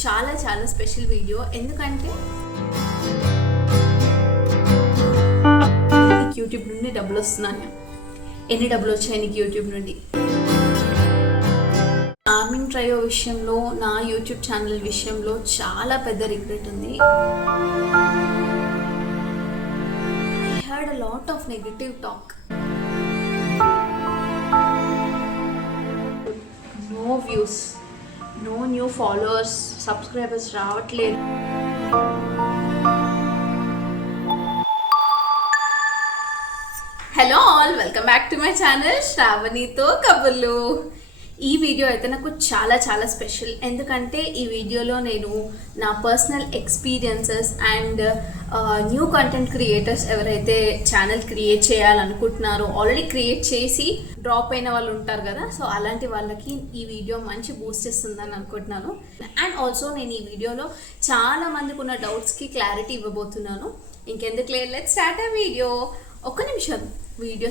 చాలా చాలా special video. ఎందుకంటే యూట్యూబ్ నుండి డబ్బులు వస్తున్నాయి. ఎన్ని డబ్బులు వచ్చాయి నీకు యూట్యూబ్ నుండి? ఆర్మింగ్ ట్రయో విషయంలో, నా యూట్యూబ్ ఛానల్ విషయంలో చాలా పెద్ద రిగ్రెట్ ఉంది. I had a lot of negative talk. No views, no new followers, subscribers రావట్లేదు. Hello all, welcome back to my channel శ్రావణితో కబుర్లు. ఈ వీడియో అయితే నాకు చాలా చాలా స్పెషల్. ఎందుకంటే ఈ వీడియోలో నేను నా personal experiences and new content creators ఎవరైతే ఛానల్ క్రియేట్ చేయాలనుకుంటున్నారో, ఆల్రెడీ క్రియేట్ చేసి డ్రాప్ అయిన వాళ్ళు ఉంటారు కదా, సో అలాంటి వాళ్ళకి ఈ వీడియో మంచి బూస్ట్ ఇస్తుందని అనుకుంటున్నాను. అండ్ ఆల్సో నేను ఈ వీడియోలో చాలా మందికి ఉన్న డౌట్స్కి క్లారిటీ ఇవ్వబోతున్నాను. ఇంకెందుకు లేదు, లెట్స్ స్టార్ట్ ఆ వీడియో. ఒక్క నిమిషం, వీడియో